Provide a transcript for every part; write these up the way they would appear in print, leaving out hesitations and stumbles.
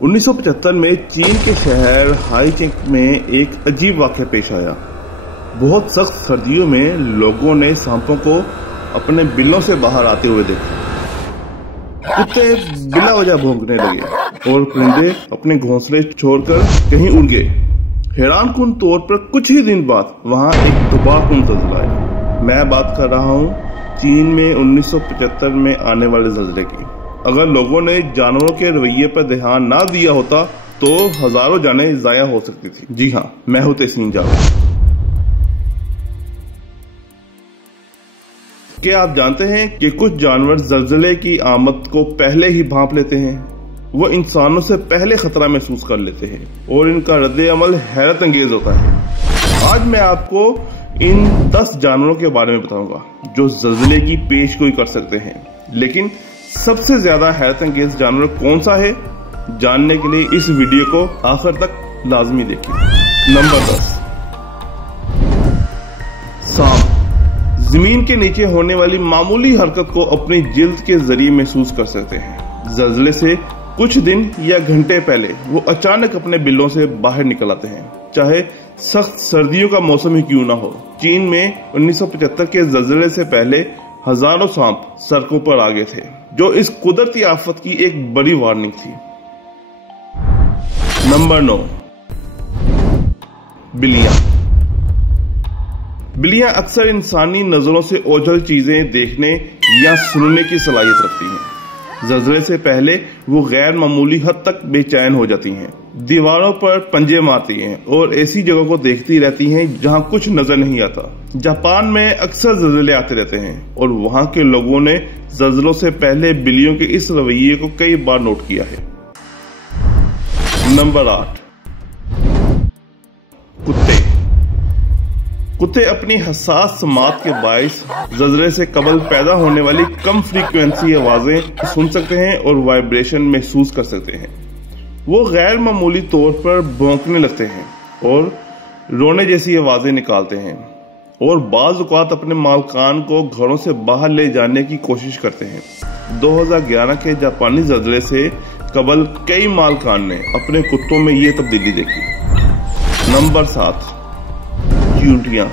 1975 में चीन के शहर हाईचेंग में एक अजीब वाक़या पेश आया। बहुत सख्त सर्दियों में लोगों ने सांपों को अपने बिलों से बाहर आते हुए देखा। कुत्ते बिला वजह भौंकने लगे और परिंदे अपने घोंसले छोड़कर कहीं उड़ गए। हैरानकुन तौर पर कुछ ही दिन बाद वहां एक तबाहकुन ज़लज़ला आया। मैं बात कर रहा हूं चीन में 1975 में आने वाले ज़लज़ले की। अगर लोगों ने जानवरों के रवैये पर ध्यान ना दिया होता तो हजारों जानें ज़ाया हो सकती थी। जी हाँ, मैं हूं तहसीन जावेद। क्या आप जानते हैं कि कुछ जानवर ज़लज़ले की आमद को पहले ही भांप लेते हैं? वो इंसानों से पहले खतरा महसूस कर लेते हैं और इनका रद्द अमल हैरत अंगेज होता है। आज मैं आपको इन 10 जानवरों के बारे में बताऊंगा जो ज़लज़ले की पेशगोई कर सकते हैं। लेकिन सबसे ज्यादा हैरत अंगेज जानवर कौन सा है, जानने के लिए इस वीडियो को आखिर तक लाजमी देखिए। नंबर 10, सांप। जमीन के नीचे होने वाली मामूली हरकत को अपनी जिल्द के जरिए महसूस कर सकते हैं। ज़लज़ले से कुछ दिन या घंटे पहले वो अचानक अपने बिलों से बाहर निकल आते हैं, चाहे सख्त सर्दियों का मौसम ही क्यों ना हो। चीन में 1975 के ज़लज़ले से पहले हजारों सांप सड़कों पर आ गए थे, जो इस कुदरती आफत की एक बड़ी वार्निंग थी। नंबर 9, बिल्लियां। बिल्लियां अक्सर इंसानी नजरों से ओझल चीजें देखने या सुनने की सलाहियत रखती हैं। ज़लज़ले से पहले वो गैर मामूली हद तक बेचैन हो जाती हैं, दीवारों पर पंजे मारती हैं और ऐसी जगहों को देखती रहती हैं जहां कुछ नजर नहीं आता। जापान में अक्सर ज़लज़ले आते रहते हैं और वहां के लोगों ने ज़लज़लों से पहले बिल्लियों के इस रवैये को कई बार नोट किया है। नंबर 8, कुत्ते। कुत्ते अपनी हसास समात के बाइस ज़लज़ले से कबल पैदा होने वाली कम फ्रीक्वेंसी आवाजें सुन सकते हैं और वाइब्रेशन महसूस कर सकते हैं। वो गैर मामूली तौर पर भौंकने लगते हैं और रोने जैसी आवाजें निकालते हैं और बाज़ औक़ात अपने मालकान को घरों से बाहर ले जाने की कोशिश करते हैं। 2011 के जापानी ज़लज़ले से कबल कई मालकान ने अपने कुत्तों में ये तब्दीली देखी। नंबर 7, चींटियां।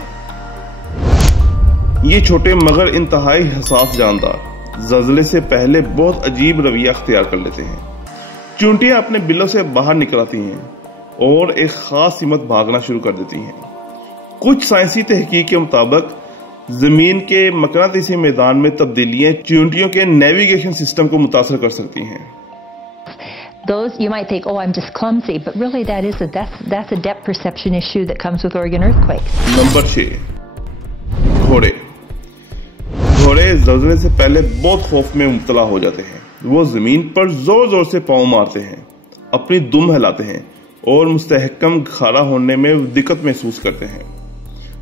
ये छोटे मगर इंतहाई हसास जानदार ज़लज़ले से पहले बहुत अजीब रवैया अख्तियार कर लेते हैं। चींटियां अपने बिलों से बाहर निकल आती हैं और एक खास सीमत भागना शुरू कर देती हैं। कुछ साइंसी तहकीक के मुताबिक जमीन के मकनातीसी मैदान में तब्दीलियां चींटियों के नेविगेशन सिस्टम को मुतासर कर सकती हैं। Those you might think, oh, I'm just clumsy, but really that's a depth perception issue that comes with organ earthquakes. Number 6, घोड़े। घोड़े ज़लज़ले से पहले बहुत खौफ में मुब्तला हो जाते हैं। वो जमीन पर जोर जोर से पांव मारते हैं, अपनी दुम हिलाते हैं और मुस्तहकम खड़ा होने में दिक्कत महसूस करते हैं।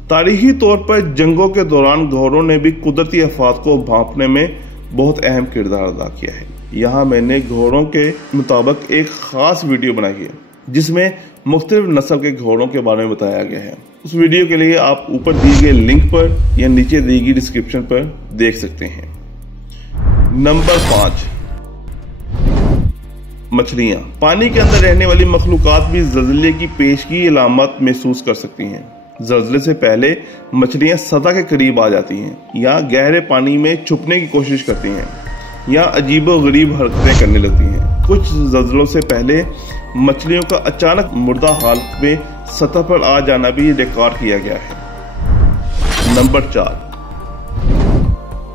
तारीखी तौर पर जंगों के दौरान घोड़ों ने भी कुदरती आफात को भांपने में बहुत अहम किरदार अदा किया है। यहाँ मैंने घोड़ों के मुताबिक एक खास वीडियो बनाई है जिसमें मुख्तलिफ नस्ल के घोड़ों के बारे में बताया गया है। उस वीडियो के लिए आप ऊपर दिए गए लिंक पर या नीचे दी गई डिस्क्रिप्शन पर देख सकते हैं। नंबर 5, मछलियां। पानी के अंदर रहने वाली मखलूकात भी ज़लज़ले की पेशगी अलामत महसूस कर सकती हैं। ज़लज़ले से पहले मछलियां सतह के करीब आ जाती हैं या गहरे पानी में छुपने की कोशिश करती हैं या अजीबो-गरीब हरकतें करने लगती हैं। कुछ ज़लज़लों से पहले मछलियों का अचानक मुर्दा हालत में सतह पर आ जाना भी रिकॉर्ड किया गया है। नंबर 4,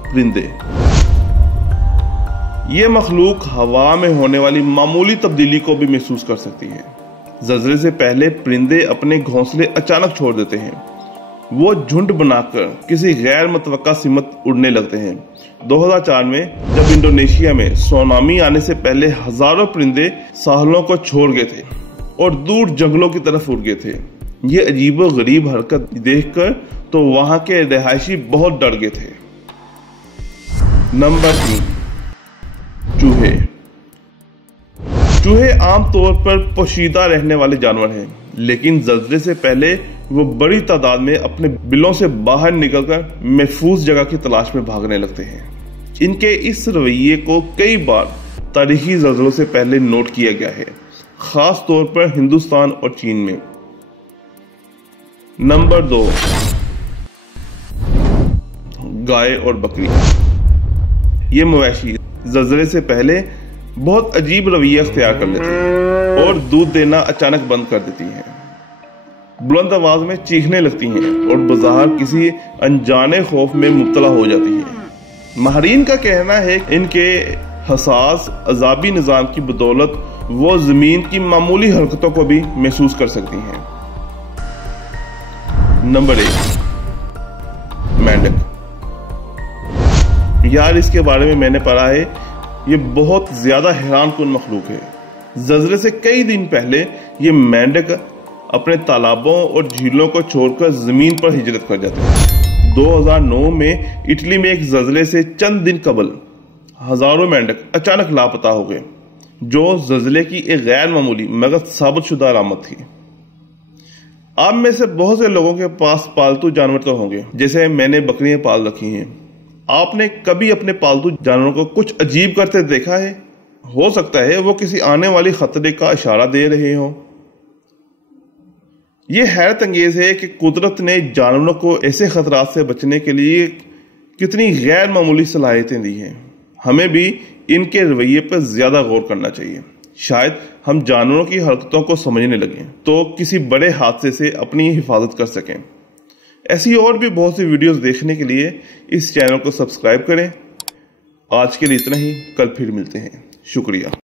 परिंदे। ये मखलूक हवा में होने वाली मामूली तब्दीली को भी महसूस कर सकती है। ज़लज़ले से पहले परिंदे अपने घोंसले अचानक छोड़ देते हैं। वो झुंड बनाकर किसी गैर मुतवक्का सिमत उड़ने लगते हैं। 2004 में जब इंडोनेशिया में सुनामी आने से पहले हजारों परिंदे साहलों को छोड़ गए थे और दूर जंगलों की तरफ उड़ गए थे। ये अजीबो गरीब हरकत देखकर तो वहां के रहायशी बहुत डर गए थे। नंबर 3, चूहे। चूहे आमतौर पर पोशीदा रहने वाले जानवर हैं, लेकिन ज़लज़ले से पहले वो बड़ी तादाद में अपने बिलों से बाहर निकलकर महफूज जगह की तलाश में भागने लगते हैं। इनके इस रवैये को कई बार तारीखी ज़लज़लों से पहले नोट किया गया है। खास तौर पर हिंदुस्तान और चीन में। नंबर 2, गाय और बकरी। ये मवेशी ज़लज़ले से पहले बहुत अजीब रवैया अख्तियार कर लेती हैं और दूध देना अचानक बंद कर देती हैं। बुलंद आवाज में चीखने लगती हैं और बज़ाहिर किसी अनजाने खौफ में मुब्तला हो जाती हैं। माहिरीन का कहना है कि इनके हसास अज़ाबी निज़ाम की बदौलत वो ज़मीन की मामूली हरकतों को भी महसूस कर सकती हैं। नंबर 1, मेंढक। यार, इसके बारे में मैंने पढ़ा है, ये बहुत ज्यादा हैरानकुन मखलूक है। ज़लज़ले से कई दिन पहले ये मेंढक अपने तालाबों और झीलों को छोड़कर जमीन पर हिजरत कर जाते हैं। 2009 में इटली में एक ज़लज़ले से चंद दिन कबल हजारों मेंढक अचानक लापता हो गए, जो ज़लज़ले की एक गैर मामूली मगर साबित शुदा अलामत थी। आप में से बहुत से लोगों के पास पालतू जानवर तो होंगे, जैसे मैंने बकरियां पाल रखी हैं। आपने कभी अपने पालतू जानवरों को कुछ अजीब करते देखा है? हो सकता है वो किसी आने वाली खतरे का इशारा दे रहे हो। यह हैरत अंगेज है कि कुदरत ने जानवरों को ऐसे खतरात से बचने के लिए कितनी गैर मामूली सलाहियतें दी हैं। हमें भी इनके रवैये पर ज्यादा गौर करना चाहिए। शायद हम जानवरों की हरकतों को समझने लगें तो किसी बड़े हादसे से अपनी हिफाजत कर सकें। ऐसी और भी बहुत सी वीडियोस देखने के लिए इस चैनल को सब्सक्राइब करें। आज के लिए इतना ही, कल फिर मिलते हैं। शुक्रिया।